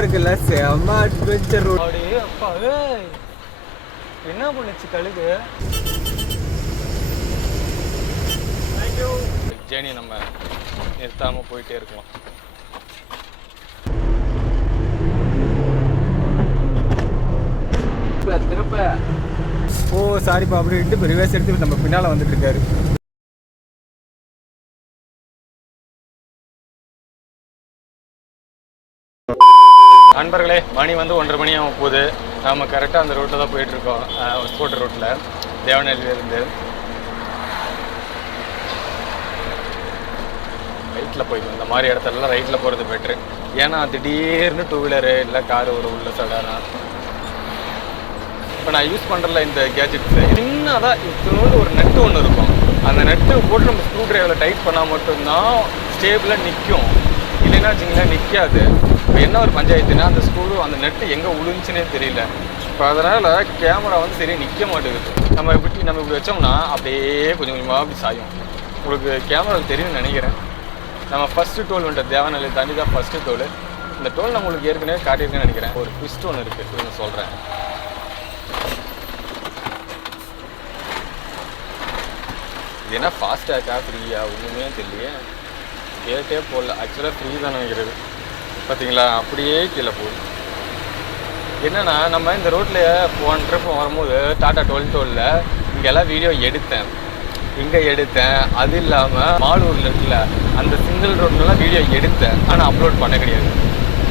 இருக்குல்ல செம்ம adventure road அப்படியே அப்பா ஏய் என்ன பண்ணுச்சு கழுகு? ஜேர்னி நம்ம நிறுத்தாம போயிட்டே இருக்கலாம். திருப்ப ஓ சாரிப்பா அப்படின்ட்டு ரிவர்ஸ் எடுத்து நம்ம பின்னால் வந்துட்டு இருக்காரு. நண்பர்களே மணி வந்து ஒன்றரை மணி ஆகும் போகுது. நம்ம கரெக்டாக அந்த ரோட்டில் தான் போயிட்டுருக்கோம். ஸ்கூட்டர் ரோட்டில் தேவநெல்லியிலேருந்து. ரைட்டில் போய்க்கும் இந்த மாதிரி இடத்துலலாம் ரைட்டில் போகிறது பெட்ரு ஏன்னா திடீர்னு டூ வீலரு இல்லை கார் ஒரு உள்ள சடானா இப்போ நான் யூஸ் பண்ணுறல இந்த கேஜெட்ஸில் சின்னதாக இத்தினோடு ஒரு நெட்டு ஒன்று இருக்கும். அந்த நெட்டு போட்டு நம்ம ஸ்க்ரூ ட்ரைவரில் டைட் பண்ணால் மட்டும்தான் ஸ்டேபிளாக நிற்கும் இல்லைன்னா வச்சிங்களேன் நிற்காது இப்போ என்ன ஒரு பஞ்சாயத்துனா அந்த ஸ்க்ரூ அந்த நெட்டு எங்கே உளுந்துச்சுனே தெரியல. இப்போ அதனால் கேமரா வந்து சரியாக நிற்க மாட்டேங்குது. நம்ம இப்படி நம்ம இப்படி வச்சோம்னா அப்படியே கொஞ்சம் கொஞ்சமாக அப்படி சாயும். உங்களுக்கு கேமரா தெரியும்னு நினைக்கிறேன். நம்ம ஃபஸ்ட்டு டோல் வந்துட்டு தேவநல்லி தாண்டி தான் ஃபஸ்ட்டு டோல் இந்த டோல் நான் உங்களுக்கு ஏற்கனவே காட்டியிருக்கேன்னு நினைக்கிறேன். ஒரு ட்விஸ்ட் ஒன்று இருக்குது இது சொல்கிறேன் இது என்ன ஃபாஸ்டாக்கா ஃப்ரீயா ஒன்றுமே தெரியலையே. கேட்டே போடல. ஆக்சுவலாக ஃப்ரீ தான் நினைக்கிறது. பார்த்தீங்களா அப்படியே கீழே போகுது. என்னென்னா நம்ம இந்த ரோட்டில் போன ட்ரிப் வரும்போது டாடா டுவெல் டோலில் இங்கெல்லாம் வீடியோ எடுத்தேன். இங்கே எடுத்தேன். அது இல்லாமல் மாலூரில் இருக்குல்ல அந்த சிங்கிள் ரோட்லலாம் வீடியோ எடுத்தேன். ஆனால் அப்லோட் பண்ண கிடையாது.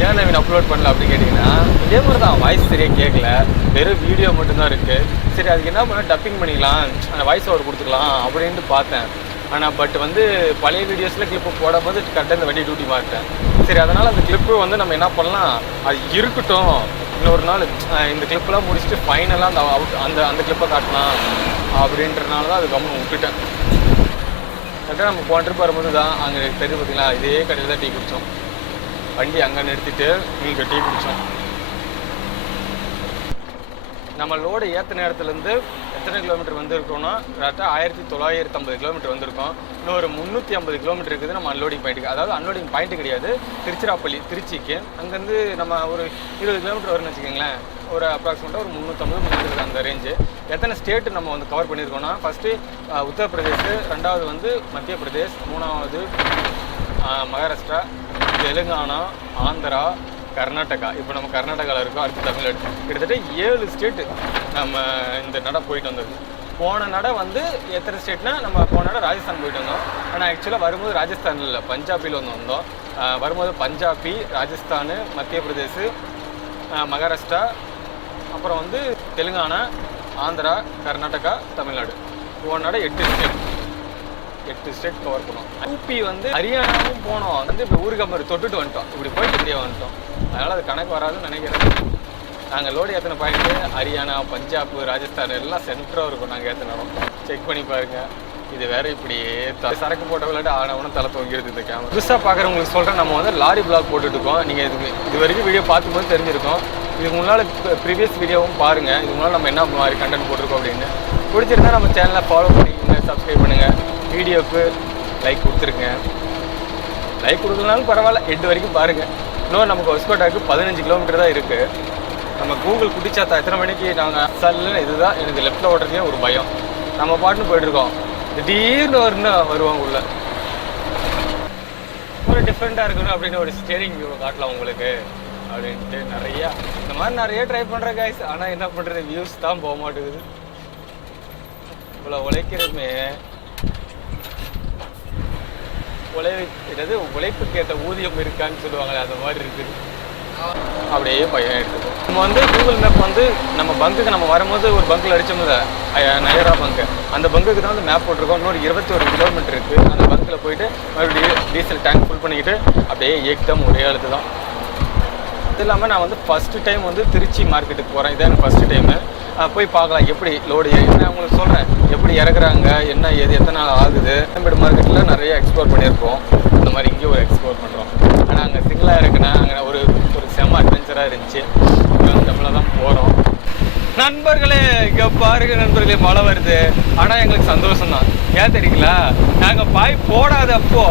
ஏன் நான் அப்லோட் பண்ணல அப்படின்னு கேட்டிங்கன்னா இதே மாதிரி தான் வாய்ஸ் சரியாக கேட்கல வெறும் வீடியோ மட்டும்தான் இருக்குது சரி அதுக்கு என்ன பண்ண டப்பிங் பண்ணிக்கலாம். அந்த வாய்ஸ் ஓவர் கொடுத்துக்கலாம் அப்படின்ட்டு பார்த்தேன். ஆனால் பட் வந்து பழைய வீடியோஸில் கிளிப்பு போடும்போது கரெக்டாக இந்த வண்டி டியூட்டி மாட்டேன் சரி அதனால் அந்த கிளிப்பு வந்து நம்ம என்ன பண்ணலாம்? அது இருக்கட்டும். இன்னொரு நாள் இந்த கிளிப்பெலாம் முடிச்சுட்டு ஃபைனலாக அந்த அவுட் அந்த அந்த கிளிப்பை காட்டலாம் அப்படின்றனால தான் அது கவனம் விட்டுட்டேன். கரெக்டாக நம்ம போன ட்ரிப் வரும்போது தான் அங்கே தெரிஞ்சு பார்த்தீங்களா இதே கடையில் தான் டீ குடித்தோம் வண்டி அங்கே நிறுத்திட்டு இங்கே டீ குடித்தோம் நம்ம லோடு ஏற்ற நேரத்துலேருந்து எத்தனை கிலோமீட்டர் வந்திருக்கோம்னா கரெக்டாக ஆயிரத்தி தொள்ளாயிரத்தி ஐம்பது கிலோமீட்டர் வந்திருக்கோம். இன்னொரு முந்நூற்றி ஐம்பது கிலோமீட்டர் இருக்குது நம்ம அன்லோடிங் பாயிண்ட்டுக்கு அதாவது அன்லோடிங் பாயிண்ட் கிடையாது. திருச்சிராப்பள்ளி திருச்சிக்கு. அங்கேருந்து நம்ம ஒரு இருபது கிலோமீட்டர் வரும்னு வச்சுக்கோங்களேன். ஒரு அப்ராக்சிமேட்டாக ஒரு முந்நூற்றம்பது முந்நூறு அந்த ரேஞ்சு எத்தனை ஸ்டேட்டு நம்ம வந்து கவர் பண்ணியிருக்கோம்னா ஃபஸ்ட்டு உத்தரப்பிரதேஷ் ரெண்டாவது வந்து மத்திய பிரதேஷ் மூணாவது மகாராஷ்டிரா தெலுங்கானா ஆந்திரா கர்நாடகா. இப்போ நம்ம கர்நாடகாவில் இருக்கோம் அடுத்து தமிழ்நாடு. கிட்டத்தட்ட ஏழு ஸ்டேட்டு நம்ம இந்த நட போயிட்டு வந்தது. போன நட வந்து எத்தனை ஸ்டேட்னா நம்ம போன நட ராஜஸ்தான் போயிட்டு வந்தோம். ஆனால் ஆக்சுவலாக வரும்போது ராஜஸ்தான் இல்லை பஞ்சாபில் வந்து வந்தோம். வரும்போது பஞ்சாபி ராஜஸ்தான் மத்திய பிரதேஷ் மகாராஷ்டிரா அப்புறம் வந்து தெலுங்கானா ஆந்திரா கர்நாடகா தமிழ்நாடு. போன நட எட்டு ஸ்டேட் எட்டு ஸ்டேட் கவர் பண்ணோம். யூபி வந்து ஹரியானாவும் போனோம். வந்து இப்போ ஊருக்கு மாதிரி தொட்டுட்டு வந்துட்டோம். இப்படி போயிட்டு இப்படியே வந்துட்டோம். அதனால் அது கணக்கு வராதுன்னு நினைக்கிறேன். நாங்கள் லோடு ஏற்றின பாயிண்ட்டு ஹரியானா பஞ்சாப் ராஜஸ்தான் எல்லாம் சென்டராக இருக்கும் நாங்கள் ஏற்றினோம் செக் பண்ணி பாருங்கள் இது வேற இப்படி த- சரக்கு போட்ட விளையாட்டு ஆனவனும் தலை தொங்கிடுது இந்த கேமரா புதுசாக பார்க்குறவங்களுக்கு சொல்கிறேன் நம்ம வந்து லாரி பிளாக் போட்டுட்டு இருக்கோம். நீங்கள் இது இது வரைக்கும் வீடியோ பார்க்கும்போது தெரிஞ்சிருக்கோம். இதுக்கு முன்னால் ப்ரீவியஸ் வீடியோவும் பாருங்கள் இதுக்கு முன்னால் நம்ம என்ன மாதிரி கண்டென்ட் போட்டிருக்கோம் அப்படின்னு. பிடிச்சிருந்தா நம்ம சேனலை ஃபாலோ பண்ணிக்கோங்க சப்ஸ்கிரைப் பண்ணுங்கள் வீடியோக்கு லைக் கொடுத்துருங்க. லைக் கொடுக்கலனாலும் பரவாயில்ல எட்டு வரைக்கும் பாருங்கள் இன்னும் நமக்கு ஒஸ்கோட்டாக்கு பதினஞ்சு கிலோமீட்டர் தான் இருக்குது நம்ம கூகுள் குடிச்சாத்தா எத்தனை மணிக்கு நாங்கள் சல்லுன்னு இதுதான் எனக்கு லெஃப்ட்டில் ஓட்டுறதே ஒரு பயம். நம்ம பாட்டுன்னு போயிட்டுருக்கோம். திடீர்னு வருன்னு வருவாங்க உள்ள. ஒரு டிஃப்ரெண்ட்டாக இருக்கணும் அப்படின்னு ஒரு ஸ்டேரிங் வியூ காட்டலாம் உங்களுக்கு. அப்படின்ட்டு நிறையா இந்த மாதிரி நிறைய ட்ரை பண்ணுறேன் கைஸ் ஆனால் என்ன பண்ணுறது வியூஸ் தான் போக மாட்டேங்குது. இவ்வளோ உழைக்கிறதுமே. உழைக்கிறது உழைப்புக்கு ஏற்ற ஊதியம் இருக்கான்னு சொல்லுவாங்களே அந்த மாதிரி இருக்குது. அப்படியே பையன் எடுத்துக்கும். நம்ம வந்து கூகுள் மேப் வந்து நம்ம பங்குக்கு நம்ம வரும்போது ஒரு பங்கில் அடித்தோம்ல நயரா பங்கு அந்த பங்குக்கு தான் வந்து மேப் போட்டிருக்கோம். இன்னொரு இருபத்தி ஒரு கிலோமீட்டர் இருக்குது அந்த பங்கில் போயிட்டு மறுபடியும் டீசல் டேங்க் ஃபுல் பண்ணிக்கிட்டு அப்படியே ஏக்தம் ஒரே அழுத்து தான். அது இல்லாமல் நான் வந்து ஃபஸ்ட்டு டைம் வந்து திருச்சி மார்க்கெட்டுக்கு போகிறேன் இதான் எனக்கு ஃபஸ்ட்டு டைமு போய் பார்க்கலாம். எப்படி லோடு நான் உங்களுக்கு சொல்கிறேன் எப்படி இறக்குறாங்க? என்ன ஏது? எத்தனை நாள் ஆகுது? கோயம்பேடு மார்க்கெட்டில் நிறைய எக்ஸ்ப்ளோர் பண்ணியிருக்கோம். அந்த மாதிரி இங்கே ஒரு எக்ஸ்ப்ளோர் பண்ணுறோம் ஆனால் அங்கே சிங்கிளாக இருக்குன்னா அங்கே ஒரு ஒரு செம்ம அட்வென்ச்சராக இருந்துச்சு. தமிழில் தான் போகிறோம் நண்பர்களே இங்கே பாருங்க நண்பர்களே மழை வருது. ஆனால் எங்களுக்கு சந்தோஷம் தான் ஏன் தெரியுங்களா? நாங்கள் பாய் போடாதப்போ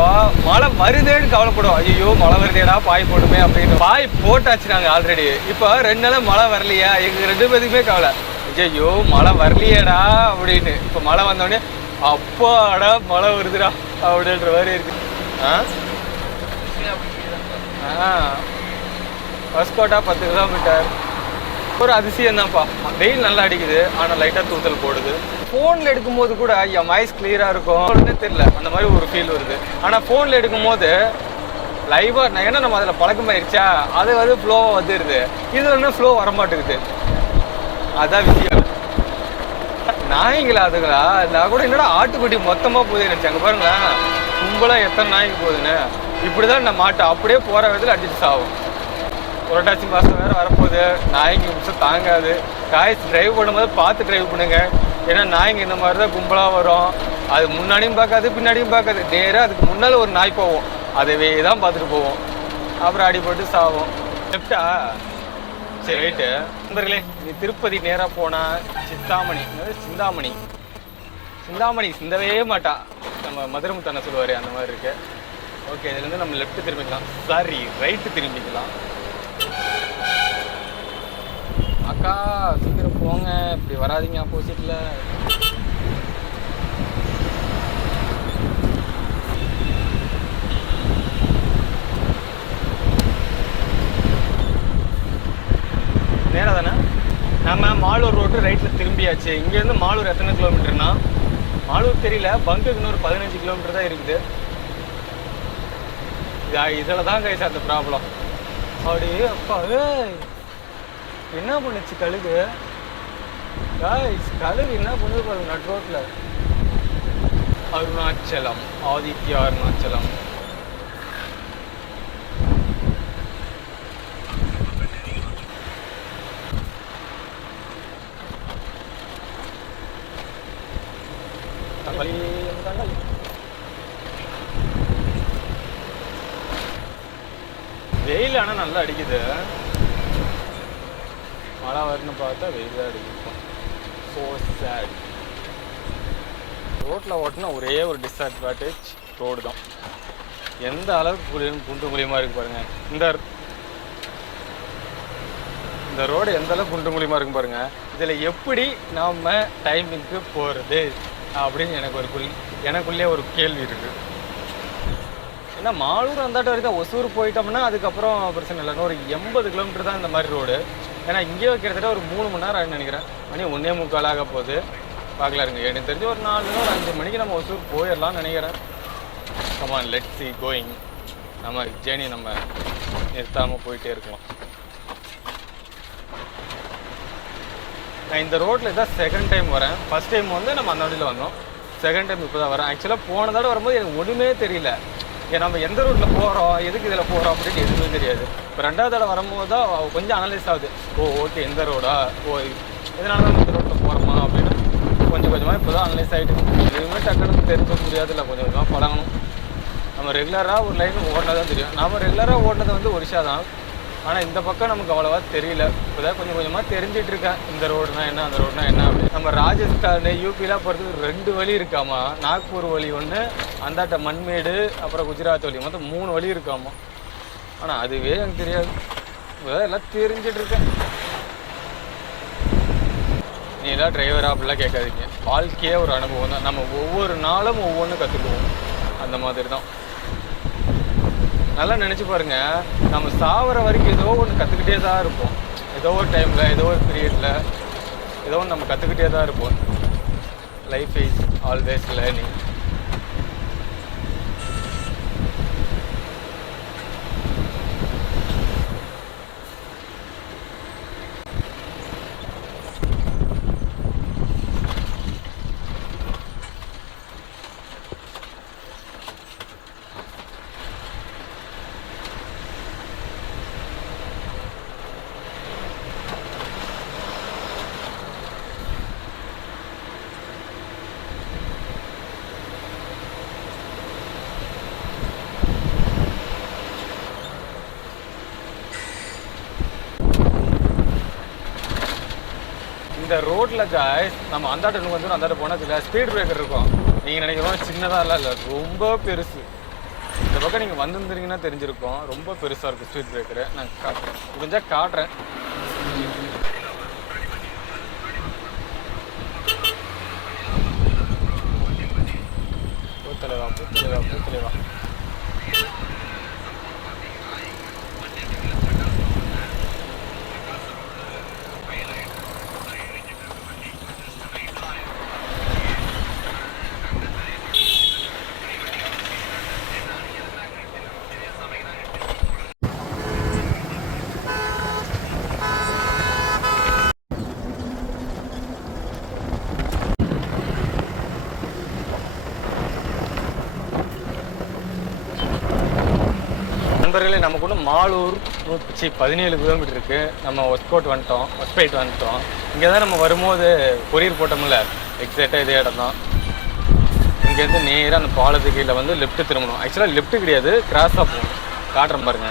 மழை வருதேன்னு கவலைப்படுவோம். ஐயோ மழை வருதேடா பாய் போடுமே அப்படின்னு. பாய் போட்டாச்சு நாங்கள் ஆல்ரெடி இப்போ ரெண்டு நாளும் மழை வரலையா? எங்களுக்கு ரெண்டு பேருக்குமே கவலை. ஐயோ மழை வரலையேடா அப்படின்னு. இப்போ மழை வந்தோடனே அப்பாடா மழை வருதுடா அப்படின்ற மாதிரி இருக்கு. ஆ? ஆ. பஸ்கோட்டா பத்து கிலோமீட்டர் ஒரு அதிசயம் தான்ப்பா வெயில் நல்லா அடிக்குது ஆனால் லைட்டாக தூத்தல் போடுது. ஃபோனில் எடுக்கும்போது கூட என் வாய்ஸ் கிளியராக இருக்கும். ஒன்றுமே தெரியல. அந்த மாதிரி ஒரு ஃபீல் வருது. ஆனால் ஃபோனில் எடுக்கும்போது லைவாக நான் ஏன்னா நம்ம அதில் பழக்கமாயிருச்சா? அது வந்து ஃப்ளோவாக வந்துடுது இது வந்து ஃப்ளோ வரமாட்டேங்குது? அதான் விஷயம். நாய்ங்களா அதுங்களா நான் கூட என்னடா ஆட்டுக்குட்டி மொத்தமாக போகுது நினச்சாங்க பாருங்களேன் கும்பலாக எத்தனை நாய்க்கு போகுதுன்னு. இப்படி தான் நான் மாட்டை அப்படியே போகிற விதத்தில் அடிச்சு சாகும் புரட்டாசி மாதம் வேறு வரப்போகுது. நாய்ங்க நிமிஷம் தாங்காது. காய்ஸ் டிரைவ் பண்ணும்போது பார்த்து டிரைவ் பண்ணுங்க. ஏன்னா நாய்ங்க இந்த மாதிரி தான் கும்பலாக வரும். அது முன்னாடியும் பார்க்காது பின்னாடியும் பார்க்காது. நேராக அதுக்கு முன்னால் ஒரு நாய் போவோம். அதவே தான் பார்த்துட்டு போவோம். அப்புறம் அடிபட்டு சாவோம். லெஃப்டா சரி ரைட்டு நண்பர்களே நீ திருப்பதி நேராக போனால் சித்தாமணி சிந்தாமணி. சிந்தாமணி சிந்தவே மாட்டா. நம்ம மதுரமுத்தான சொல்லுவார் அந்த மாதிரி இருக்கு. ஓகே இதுலேருந்து நம்ம லெஃப்ட் திரும்பிக்கலாம். சாரி ரைட்டு திரும்பிக்கலாம். அக்கா சீக்கிரம் போங்க. இப்படி வராதீங்க ஆப்போசிட்டில் நேரா தானே நம்ம மாலூர் ரோட்டு ரைட்டில் திரும்பியாச்சு. இங்கேருந்து மாலூர் எத்தனை கிலோமீட்டர்னா மாலூர் தெரியல. பங்குக்குன்னு இன்னொரு பதினஞ்சு கிலோமீட்டர் தான் இருக்குது. இதில் தான் கைஸ் அந்த ப்ராப்ளம் அப்படி அப்பா என்ன பண்ணுச்சு கழுகு? காய்ஸ் கழுகு என்ன பண்ணுது பாருங்க நட் ரோட்டில் அருணாச்சலம் ஆதித்யா அருணாச்சலம் தக்காளி தக்காளி வெயில் ஆனால் நல்லா அடிக்குது மழை வரும்னு பார்த்தா வெயில் தான் அடிக்கும் ஸோ சேட் ரோட்டில் ஒரே ஒரு டிஸ்அட்வான்டேஜ் ரோடு தான். எந்த அளவுக்கு குளிரும் குண்டு குழியமாக இருக்கு பாருங்க. இந்த இந்த ரோடு எந்த அளவுக்கு குண்டு குழியமாக இருக்கும் பாருங்க. இதில் எப்படி நாம் டைமிங்க்கு போகிறது அப்படின்னு எனக்கு ஒரு குள் எனக்குள்ளே ஒரு கேள்வி இருக்குது ஏன்னா மாலூர் அந்தாட்ட வரைக்கும் ஒசூர் போயிட்டோம்னா அதுக்கப்புறம் பிரச்சனை இல்லை. ஒரு எண்பது கிலோமீட்டர் தான் இந்த மாதிரி ரோடு ஏன்னா இங்கேயே கிட்டத்தட்ட ஒரு மூணு மணி நேரம் ஆகுன்னு நினைக்கிறேன். மணி ஒன்றே முக்கால் ஆக போகுது. பார்க்கலாம் இருங்க எனக்கு தெரிஞ்சு ஒரு நாலு ஒரு அஞ்சு மணிக்கு நம்ம ஒசூர் போயிடலாம்னு நினைக்கிறேன். Come on let see going நம்ம ஜேர்னி நம்ம நிறுத்தாமல் போயிட்டே இருக்கலாம். நான் இந்த ரோட்டில் இதான் செகண்ட் டைம் வரேன். ஃபர்ஸ்ட் டைம் வந்து நம்ம அந்த வண்டியில் வந்தோம். செகண்ட் டைம் இப்போ தான் வரேன் ஆக்சுவலாக போன தடவை வரும்போது எனக்கு ஒன்றுமே தெரியல. ஏன் நம்ம எந்த ரூட்டில் போகிறோம் எதுக்கு இதில் போகிறோம் அப்படின்னு எதுவுமே தெரியாது. இப்போ ரெண்டாவது தடவை வரும்போது தான் கொஞ்சம் அனலைஸ் ஆகுது. ஓ ஓகே எந்த ரோடா ஓ இதனால தான் இந்த ரோட்டில் போகிறோமா கொஞ்சம் கொஞ்சமாக இப்போ தான் அனலைஸ் ஆகிட்டு எதுவுமே டக்குன்னு தெரிஞ்சுக்க முடியாதுல்ல கொஞ்சம் கொஞ்சமாக பழகணும். நம்ம ரெகுலராக ஒரு லைன் ஓடினா தான் தெரியும் நம்ம ரெகுலராக ஓடினது வந்து ஒரிஷா தான். ஆனால் இந்த பக்கம் நமக்கு அவ்வளோவா தெரியல. இப்போதான் கொஞ்சம் கொஞ்சமாக தெரிஞ்சிட்டு இருக்கேன். இந்த ரோடுனா என்ன அந்த ரோடுனா என்ன அப்படின்னு. நம்ம ராஜஸ்தான் யூபிலாம் போகிறதுக்கு ரெண்டு வழி இருக்காமா? நாக்பூர் வழி ஒன்று அந்தாட்ட மண்மேடு அப்புறம் குஜராத் வழி. மொத்தம் மூணு வழி இருக்காமா? ஆனால் அதுவே எனக்கு தெரியாது. இப்போதான் எல்லாம் தெரிஞ்சிட்டு இருக்கேன். நீ எல்லாம் டிரைவரா அப்படிலாம் கேட்காதீங்க. வாழ்க்கையே ஒரு அனுபவம் தான். நம்ம ஒவ்வொரு நாளும் ஒவ்வொன்றும் கற்றுக்குவோம் அந்த மாதிரி தான் நல்லா நினச்சி பாருங்க. நம்ம சாவர வரைக்கும் ஏதோ ஒன்று கற்றுக்கிட்டே தான் இருப்போம். ஏதோ ஒரு டைமில் ஏதோ ஒரு பீரியடில் ஏதோ ஒன்று நம்ம கற்றுக்கிட்டே தான் இருப்போம். லைஃப் இஸ் ஆல்வேஸ் லேர்னிங் ரோட்டில் ரோட்ல நம்ம அந்தாட்ட இன்னும் கொஞ்சம் அந்தாட்ட போனால் ஸ்பீட் பிரேக்கர் இருக்கும். நீங்கள் நினைக்கிறோம் சின்னதாக இல்லை இல்லை ரொம்ப பெருசு. இந்த பக்கம் நீங்கள் வந்திருந்தீங்கன்னா தெரிஞ்சிருக்கும். ரொம்ப பெருசாக இருக்கும் ஸ்பீட் பிரேக்கரு நான் காட்டுறேன். கொஞ்சம் காட்டுறேன். பூத்தலைவா பூத்தலைவா பூத்தலைவா. நண்பர்களே நமக்கு ஒன்று மாலூர் நூற்றி பதினேழு கிலோமீட்டர் இருக்குது நம்ம ஒஸ்கோட் வந்துட்டோம் ஒஸ்பைட் வந்துட்டோம். இங்கே தான் நம்ம வரும்போது கொரியர் போட்டோம்ல எக்ஸாக்டாக இதே இடம் தான் இங்கேருந்து நேராக அந்த பாலத்துக்கு கீழே வந்து லெஃப்ட்டு திரும்பணும். ஆக்சுவலாக லெஃப்ட் கிடையாது கிராஸாக போகணும். காட்டுறேன் பாருங்க.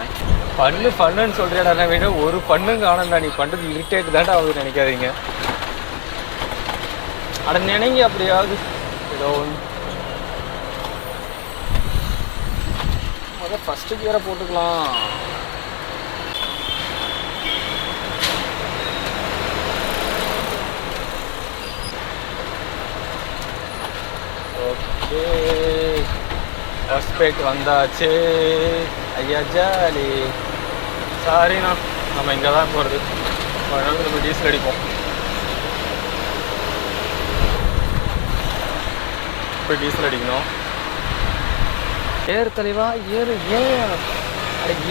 பண்ணு பண்ணுன்னு சொல்கிறேடா வேணும் ஒரு பண்ணும் காணண்டா நீ பண்ணுறது இரிட்டேட் தாண்டா ஆகுது நினைக்காதீங்க. அட நினைங்க அப்படியாவது. ஏதோ ஒன்று முதல்ல ஃபஸ்ட்டு கியரை போட்டுக்கலாம். ஓகே. ஹாஸ்பேட் வந்தாச்சு. ஐயா ஜாலி. சாரிண்ணா நம்ம இங்கே தான் போகிறது அதனால நம்ம டீசல் அடிப்போம். போய் டீசல் அடிக்கணும். ஏறு தலைவா ஏறு ஏன்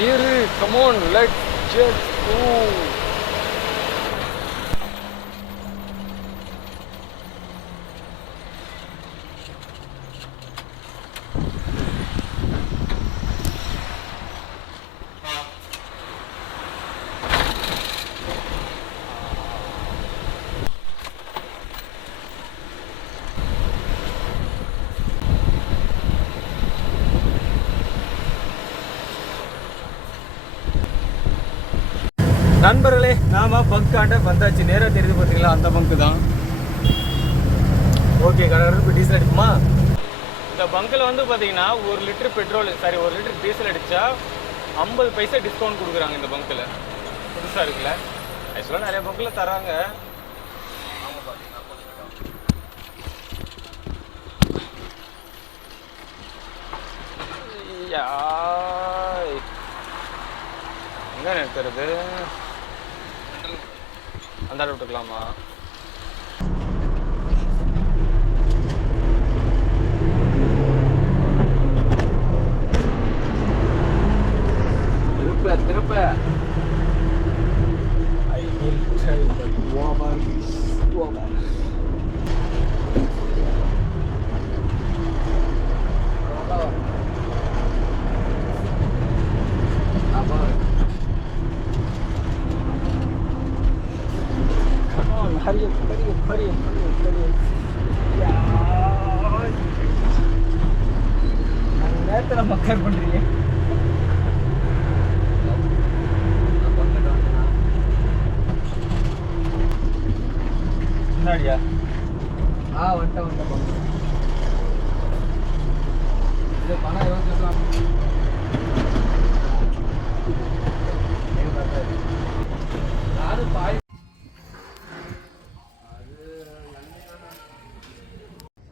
ஏறு கமோன் லெட் ஜஸ்ட் நண்பர்களே நாம பங்காண்ட வந்தாச்சு. நேராக தெரியுது பார்த்தீங்களா அந்த பங்கு தான். ஓகே கடற்கரை போய் டீசல் அடிக்குமா? இந்த பங்கில் வந்து பார்த்தீங்கன்னா ஒரு லிட்டர் பெட்ரோல் சாரி ஒரு லிட்டர் டீசல் அடித்தா ஐம்பது பைசா டிஸ்கவுண்ட் கொடுக்குறாங்க இந்த பங்கில் புதுசாக இருக்குல்ல? ஆக்சுவலாக நிறைய பங்கில் தராங்க. யாய். எங்க நிறுத்துறது அந்தாட விட்டுக்கலாமா திருப்ப திருப்ப I will tell you are you on, hurry up, hurry up, hurry up, hurry up, hurry up. Yeah. அந்த நேரத்தில் மக்கள் பண்ணுறீங்க முன்னாடியா ஆ வந்துட்டேன் வந்துட்டேன் இது பணம் இருபத்தி லட்சம் அது பாய்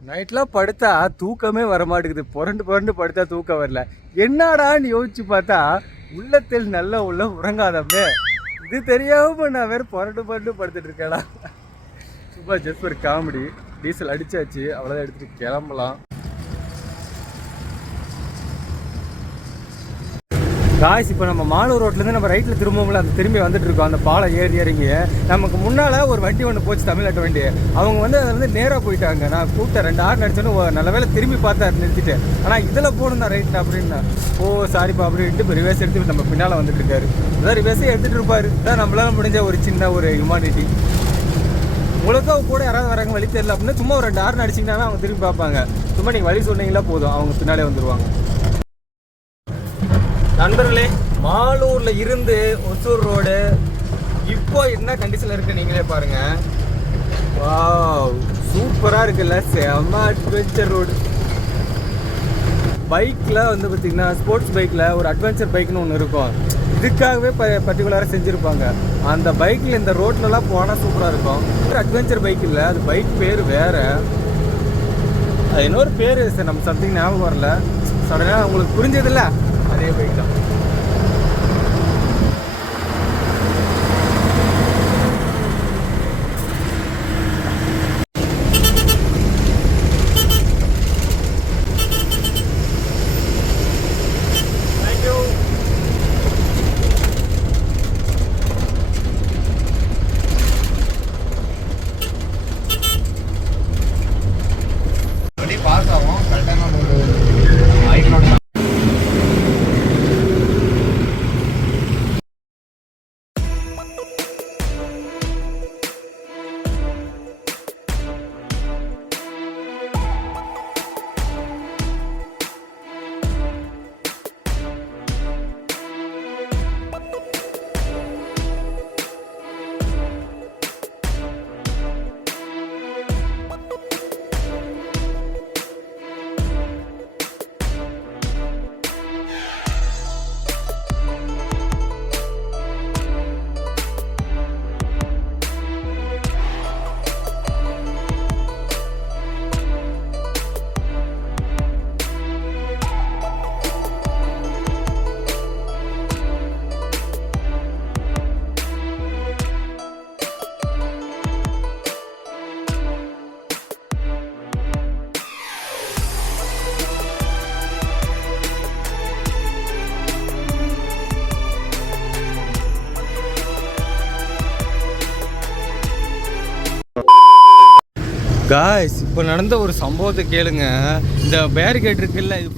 நைட்லாம் படுத்தா தூக்கமே வர மாட்டேங்குது புரண்டு புரண்டு படுத்தா தூக்கம் வரல. என்னடான்னு யோசிச்சு பார்த்தா உள்ளத்தில் நல்ல உள்ள உறங்காதமே இது தெரியாம நான் வேறு புரண்டு புரண்டு படுத்துட்டு இருக்கேடா சும்மா ஜஸ்ட் ஒரு காமெடி டீசல் அடிச்சாச்சு. அவ்வளோதான் எடுத்துகிட்டு கிளம்பலாம். காய்ஸ் இப்போ நம்ம மாலூர் ரோட்லேருந்து நம்ம ரைட்டில் திரும்பவும்ல அந்த திரும்பி வந்துட்டு இருக்கோம். அந்த பாலம் ஏறி இறங்கி. நமக்கு முன்னால் ஒரு வண்டி ஒன்று போச்சு தமிழ்நாட்டு வண்டி. அவங்க வந்து அதை வந்து நேராக போயிட்டாங்க. நான் கூப்பிட்டேன் ரெண்டு ஆறு நடிச்சோன்னு நல்ல வேளை திரும்பி பார்த்தாரு நிறுத்திட்டு ஆனால் இதில் போகணும் தான் ரைட்டில் அப்படின்னா. ஓ சாரிப்பா அப்படின்ட்டு இப்போ ரிவேஸ் எடுத்து நம்ம பின்னால் வந்துட்டு இருக்காரு. அதான் ரிவேஸே எடுத்துகிட்டு இருப்பார். இதான் நம்மளால முடிஞ்ச ஒரு சின்ன ஒரு ஹியூமானிட்டி உங்களுக்கும் கூட யாராவது வராங்க வழி தெரியல அப்படின்னா சும்மா ஒரு ரெண்டு ஆறு நடிச்சிங்கன்னா அவங்க திரும்பி பார்ப்பாங்க. சும்மா நீங்கள் வழி சொன்னீங்களா போதும் அவங்க பின்னாலே வந்துடுவாங்க நண்பர்களே மாலூரில் இருந்து ஒசூர் ரோடு இப்போ என்ன கண்டிஷனில் இருக்கு நீங்களே பாருங்க. வாவ் சூப்பராக இருக்குல்ல. செம்ம அட்வென்ச்சர் ரோடு பைக்கில் வந்து பார்த்திங்கன்னா ஸ்போர்ட்ஸ் பைக்கில் ஒரு அட்வென்ச்சர் பைக்னு ஒன்று இருக்கும். இதுக்காகவே ப பர்டிகுலராக செஞ்சுருப்பாங்க. அந்த பைக்கில் இந்த ரோட்லலாம் போனால் சூப்பராக இருக்கும். ஒரு அட்வென்ச்சர் பைக் இல்லை அது பைக் பேர் வேறு. அது இன்னொரு பேர் சார் நம்ம சம்திங் ஞாபகம் வரல. சடனாக உங்களுக்கு புரிஞ்சதில்லை அதே பைக் காய்ஸ் இப்போ நடந்த ஒரு சம்பவத்தை கேளுங்க. இந்த பேரிகேட் இருக்குல்ல இது